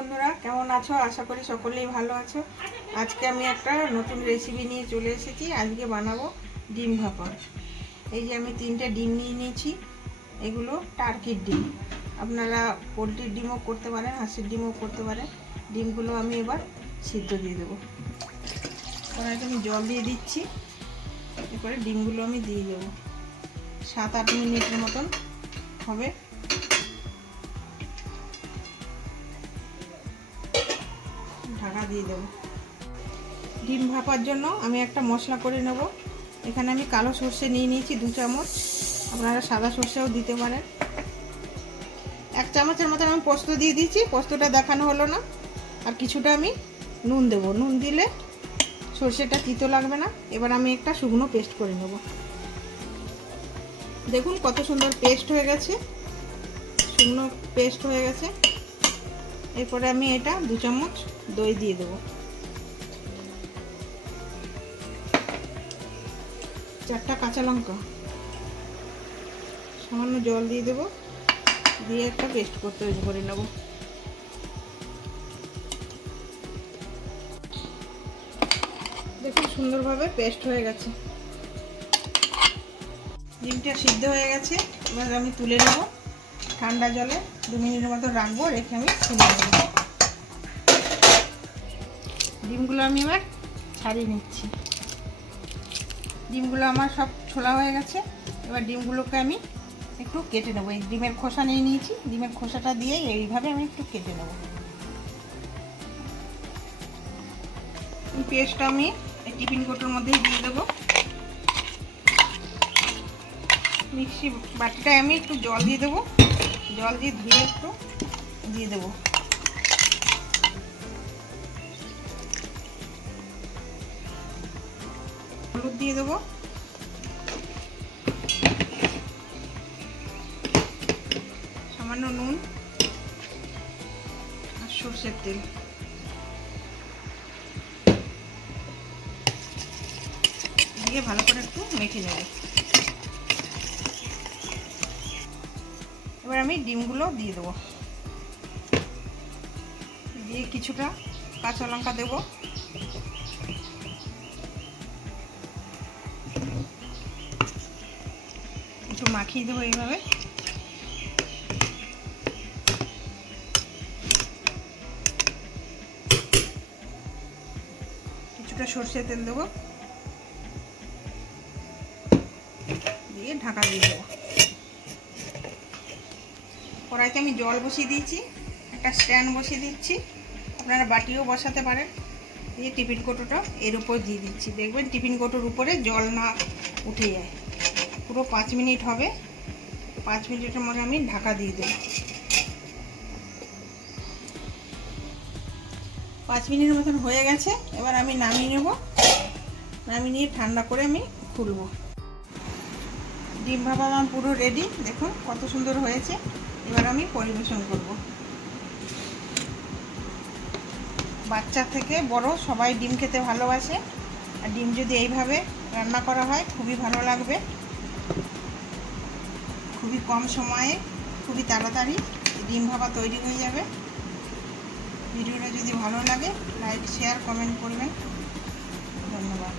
বন্ধুরা, কেমন আছো? আশা করি সকলেই ভালো আছো। আজকে আমি একটা নতুন রেসিপি নিয়ে চলে এসেছি। আজকে বানাবো ডিম ভাপা। এই যে আমি 3টে ডিম নিয়ে নিয়েছি। এগুলো টার্কির ডিম, আপনারা পোলট্রির ডিমও করতে পারেন, হাঁসের ডিমও করতে পারেন। ডিমগুলো আমি এবার সিদ্ধ দিয়ে দেবো। কড়াইতে আমি জল দিয়ে দিচ্ছি। এরপরে ডিমগুলো আমি দিয়ে দেবো। 7-8 মিনিটের মতন হবে। ঢাকা দিয়ে দেবো। ডিম ভাপার জন্য আমি একটা মশলা করে নেব। এখানে আমি কালো সর্ষে নিয়ে নিয়েছি 2 চামচ, আপনারা সাদা সর্ষেও দিতে পারেন। 1 চামচের মতন আমি পোস্ত দিয়ে দিয়েছি, পোস্তটা দেখানো হলো না। আর কিছুটা আমি নুন দেবো, নুন দিলে সর্ষেটা তিতো লাগবে না। এবার আমি একটা শুকনো পেস্ট করে নেব। দেখুন কত সুন্দর পেস্ট হয়ে গেছে, শুকনো পেস্ট হয়ে গেছে। এরপরে আমি এটা 2 চামচ দই দিয়ে দেবো, 4টা কাঁচা লঙ্কা, সামান্য জল দিয়ে দেবো, দিয়ে একটা পেস্ট করে নেব। দেখুন সুন্দরভাবে পেস্ট হয়ে গেছে। ডিমটা সিদ্ধ হয়ে গেছে। এবার আমি তুলে নেব। ঠান্ডা জলে 2 মিনিটের মতো রাখবো, রেখে আমি তুলে নেব। ডিমগুলো আমি এবার ছাড়িয়ে নিচ্ছি। ডিমগুলো আমার সব ছোলা হয়ে গেছে। এবার ডিমগুলোকে আমি একটু কেটে নেবো। এই ডিমের খোসা নিয়ে নিয়েছি, ডিমের খোসাটা দিয়ে এইভাবে আমি একটু কেটে নেব। এই পেস্টটা আমি এই টিফিন কৌটোর মধ্যেই দিয়ে দেবো। মিক্সি বাটিটায় আমি একটু জল দিয়ে দেবো, জল দিয়ে ধুয়ে একটু দিয়ে দেবো। হলুদ দিয়ে দেবো, সামান্য নুন আর সরষের তেল দিয়ে ভালো করে একটু মেখে নেব। এবার আমি ডিমগুলো দিয়ে দেবো, দিয়ে কিছুটা কাঁচা লঙ্কা দেবো, একটু মাখিয়ে দেবো এইভাবে। কিছুটা সরষের তেল দেবো, দিয়ে ঢাকা দিয়ে দেবো। কড়াইতে আমি জল বসিয়ে দিয়েছি, একটা স্ট্যান্ড বসিয়ে দিচ্ছি, আপনারা বাটিও বসাতে পারেন। দিয়ে টিফিন কৌটোটা এর উপর দিয়ে দিচ্ছি। দেখবেন টিফিন কৌটোর উপরে জল না উঠে যায়। পুরো 5 মিনিট হবে। 5 মিনিটের মধ্যে আমি ঢাকা দিয়ে দেব। 5 মিনিটের মতন হয়ে গেছে। এবার আমি নামিয়ে নেব। নামিয়ে নিয়ে ঠান্ডা করে আমি খুলবো। ডিম ভাপা আমার পুরো রেডি। দেখুন কত সুন্দর হয়েছে। এবার আমি পরিবেশন করব। বাচ্চা থেকে বড় সবাই ডিম খেতে ভালোবাসে। আর ডিম যদি এইভাবে রান্না করা হয় খুবই ভালো লাগবে। খুবই কম সময়ে খুবই তাড়াতাড়ি ডিম ভাপা তৈরি হয়ে যাবে। ভিডিওটা যদি ভালো লাগে লাইক শেয়ার কমেন্ট করবেন। ধন্যবাদ।